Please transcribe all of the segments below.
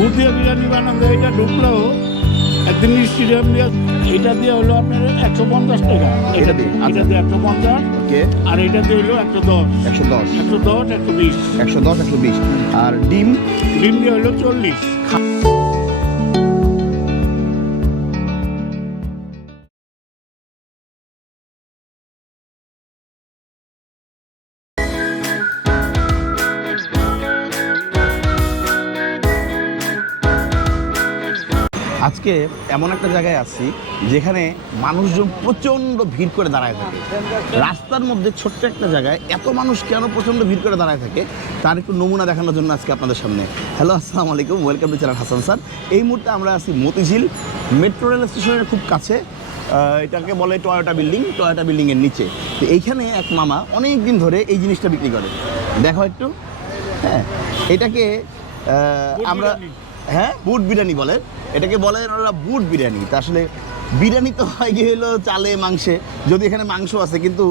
বুট দিয়ে বিরিয়ানি বানানো এটা ঢুকলেও একদিন স্টেডিয়াম দিয়ে এটা দিয়ে হলো আপনার 150 টাকা। এটা দিয়ে? এটা দিয়ে 150, ওকে, আর এটা দিয়ে হলো 110 110 110 120 110 120। আর ডিম? ডিম দিয়ে হলো 40। আজকে এমন একটা জায়গায় আছি যেখানে মানুষজন প্রচণ্ড ভিড় করে দাঁড়ায় থাকে। রাস্তার মধ্যে ছোট্ট একটা জায়গায় এত মানুষ কেন প্রচণ্ড ভিড় করে দাঁড়ায় থাকে তার একটু নমুনা দেখানোর জন্য আজকে আপনাদের সামনে। হ্যালো, আসসালামু আলাইকুম, welcome to channel Hasan sir. এই মুহূর্তে আমরা আছি মতিঝিল মেট্রো রেল স্টেশনের খুব কাছে। এটাকে বলে টয়োটা বিল্ডিং, টয়োটা বিল্ডিংয়ের নিচে। তো এইখানে এক মামা অনেক দিন ধরে এই জিনিসটা বিক্রি করে। দেখো একটু, হ্যাঁ, এটাকে আমরা বুট বিরিয়ানি বলে। এটাকে বলে ওরা বুট বিরিয়ানি। তা আসলে বিরিয়ানি তো হয় গিয়ে হলো চালে মাংসে, যদি এখানে মাংস আছে, কিন্তু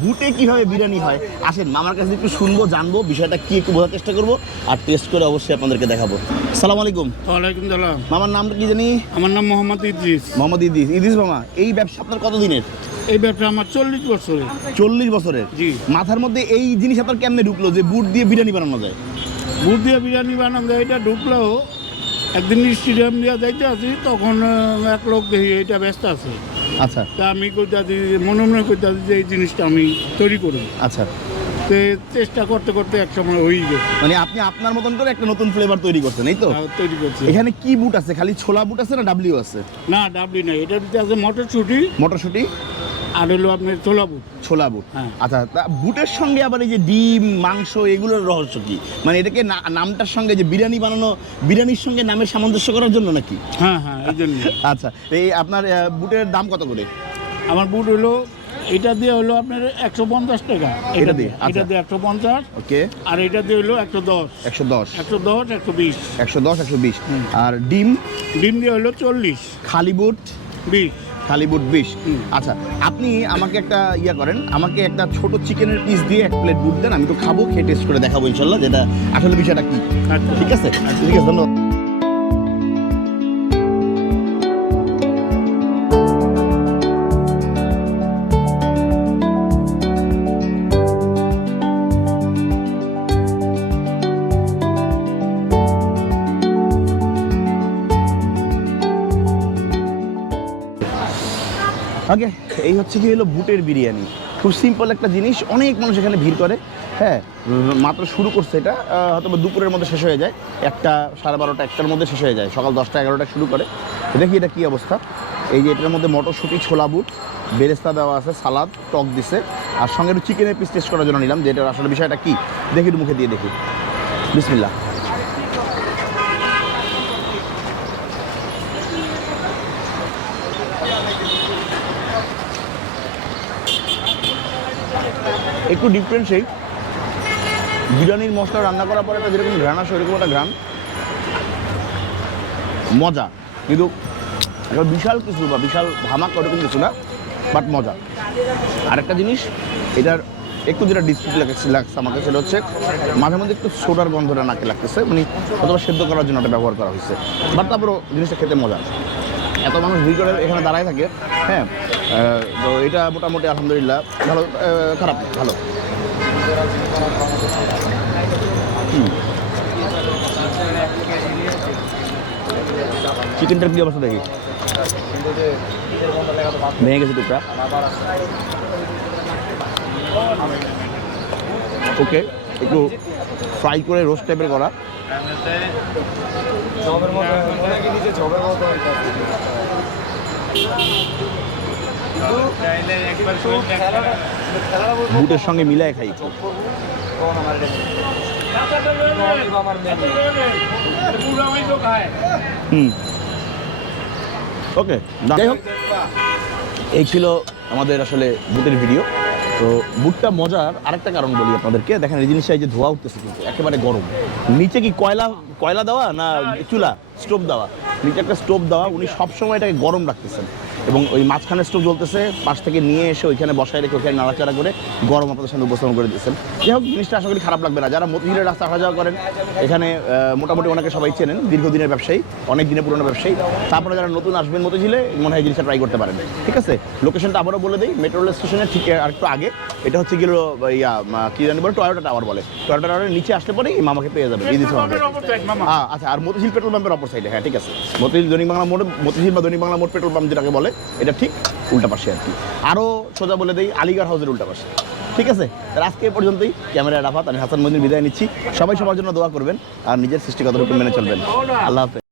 বুটে কিভাবে বিরিয়ানি হয় আসেন মামার কাছে একটু শুনবো, জানবো বিষয়টা কি, একটু বোঝার চেষ্টা করবো আর টেস্ট করে অবশ্যই আপনাদেরকে দেখাবো। সালাম আলাইকুম। ওয়ালাইকুম সালাম। মামার নামটা কি জানি? আমার নাম মোহাম্মদ ইদ্রিস। মোহাম্মদ ইদ্রিস। ইদ্রিস মামা, এই ব্যবসা আপনার কতদিনের? এই ব্যবসা আমার 40 বছরের। 40 বছরের? জি। মাথার মধ্যে এই জিনিস আপনার কেমনে ঢুকলো যে বুট দিয়ে বিরিয়ানি বানানো যায়? বুট দিয়ে বিরিয়ানি বানানো যায় এটা ঢুকলেও একদিন স্টেডিয়াম দিয়ে যাইতে আছি, তখন এক লোক দেখি এটা ব্যস্ত আছে। আচ্ছা তা আমি কইতাছি, মনে মনে কইতাছি যে এই জিনিসটা আমি তৈরি করব। আচ্ছা, তো চেষ্টা করতে করতে এক সময় হয়ে গেছে। মানে আপনি আপনার মতন করে একটা নতুন ফ্লেভার তৈরি করছেন, এই তো? তৈরি করছি। এখানে কি বুট আছে? খালি ছোলা বুট আছে না ডাব্লিউ আছে? না, ডাবলি নাই, এটার ভিতরে আছে মটরশুঁটি মটরশুঁটি আর হলো আপনার ছোলা বুট। ছোলা বুট। হ্যাঁ। আচ্ছা, তা বুটের সঙ্গে আবার এই যে ডিম মাংস এগুলোর রহস্য কি? মানে এটাকে নামটার সঙ্গে যে বিরিয়ানি বানানো, বিরিয়ানির সঙ্গে নামের সামঞ্জস্য করার জন্য নাকি? হ্যাঁ হ্যাঁ, এই জন্য। আচ্ছা, এই আপনার বুটের দাম কত করে? আমার বুট হলো এটা দিয়ে হলো আপনার 150 টাকা। এটা দিয়ে? এটা দিয়ে 150, ওকে। আর এটা দিয়ে হলো 110 110 110 120 110 120। আর ডিম? ডিম দিয়ে হলো 40 খালি বুট? 20। খালি বুট 20। হুম। আচ্ছা, আপনি আমাকে একটা ইয়া করেন, আমাকে একটা ছোট চিকেনের পিস দিয়ে এক প্লেট বুট দেন, আমি তো খাবো, খেয়ে টেস্ট করে দেখাবো ইনশাল্লাহ যেটা আসলে বিষয়টা কি। আচ্ছা। ঠিক আছে, ঠিক আছে, ধন্যবাদ। ওকে, এই হচ্ছে কি হলো বুটের বিরিয়ানি। খুব সিম্পল একটা জিনিস, অনেক মানুষ এখানে ভিড় করে। হ্যাঁ, মাত্র শুরু করছে এটা, হয়তো দুপুরের মধ্যে শেষ হয়ে যায়, 1টা 12:30 1টার মধ্যে শেষ হয়ে যায়। সকাল 10টা 11টা শুরু করে। দেখি এটা কী অবস্থা। এই যে এটার মধ্যে মটরশুঁটি, ছোলা বুট, বেরেস্তা দেওয়া আছে, সালাদ, টক দিছে, আর সঙ্গে একটু চিকেনের পিস টেস্ট করার জন্য নিলাম যে এটার আসলে বিষয়টা কী। দেখি একটু মুখে দিয়ে দেখি। বিসমিল্লাহ। একটু ডিফারেন্ট সেই বিরিয়ানির মশলা রান্না করার পরে একটা যেরকম ঘ্রাণ আসে ওইরকম একটা ঘ্রাণ, মজা। কিন্তু একটা বিশাল কিছু বা বিশাল ধামাকা ওরকম কিছু না, বাট মজা। আরেকটা জিনিস, এটার একটু যেটা ডিসপিউট লাগছে আমাকে, সেটা হচ্ছে মাঝে মধ্যে একটু সোডার গন্ধটা নাকে লাগতেছে, মানে অথবা সেদ্ধ করার জন্য ওটা ব্যবহার করা হয়েছে। বাট তারপরও জিনিসটা খেতে মজা। এত মানুষ ভিড় করে এখানে দাঁড়ায় থাকে। হ্যাঁ, তো এটা মোটামুটি আলহামদুলিল্লাহ ভালো, খারাপ না, ভালো। চিকেনটার কী অবস্থা দেখি, ভেঙে গেছে টুকরা। ওকে, একটু ফ্রাই করে রোস্ট টাইপের করা। বুটের সঙ্গে মিলায় খাই। ওকে, যাই হোক, এই ছিল আমাদের আসলে বুটের ভিডিও। তো বুটটা মজার আরেকটা কারণ বলি আপনাদেরকে। দেখেন এই জিনিসটা, এই যে ধোয়া উঠতেছে কিন্তু একেবারে গরম। নিচে কি কয়লা দেওয়া না চুলা, স্টোভ দেওয়া? নিচে একটা স্টোভ দেওয়া, উনি সবসময় এটাকে গরম রাখতেছেন। এবং ওই মাঝখানে স্টোভ জ্বলতেছে, পাশ থেকে নিয়ে এসে ওইখানে বসায় রেখে ওখানে নাড়াচাড়া করে গরম আপনাদের সামনে উপস্থাপন করে দিচ্ছেন। যাই হোক, জিনিসটা আশা করি খারাপ লাগবে না। যারা মতিঝিলের রাস্তা আসা যাওয়া করেন, এখানে মোটামুটি ওনাকে সবাই চেনেন, দীর্ঘদিনের ব্যবসায়ী, অনেক দিনের পুরনো ব্যবসায়ী। তারপরে যারা নতুন আসবেন মতিঝিলে, মনে হয় জিনিসটা ট্রাই করতে পারেন। ঠিক আছে, লোকেশনটা আবারও বলে দিই, মেট্রো রেল স্টেশনের ঠিক আর একটু আগে। এটা হচ্ছে গেল কি জানি বলে, টয়োটা টাওয়ার বলে। টয়োটা টাওয়ারের নিচে আসলে পরেই মামাকে পেয়ে যাবেন। আচ্ছা, আর মতিঝিল পেট্রোল পাম্পের অপর সাইডে, হ্যাঁ ঠিক আছে, মতিঝিল দৈনিক বাংলা মোড়, মতিঝিল বা দৈনিক বাংলা মোড় পেট্রোল পাম্প যেটাকে বলে, এটা ঠিক উল্টা পাশে আর কি। আরও সোজা বলে দিই, আলিগড় হাউসের উল্টা পাশে। ঠিক আছে, তাহলে আজকে এ পর্যন্তই। ক্যামেরা রাফাত, আমি হাসান মঞ্জুর বিদায় নিচ্ছি। সবাই সবার জন্য দোয়া করবেন আর নিজের সৃষ্টিগত রূপে মেনে চলবেন। আল্লাহ হাফেজ।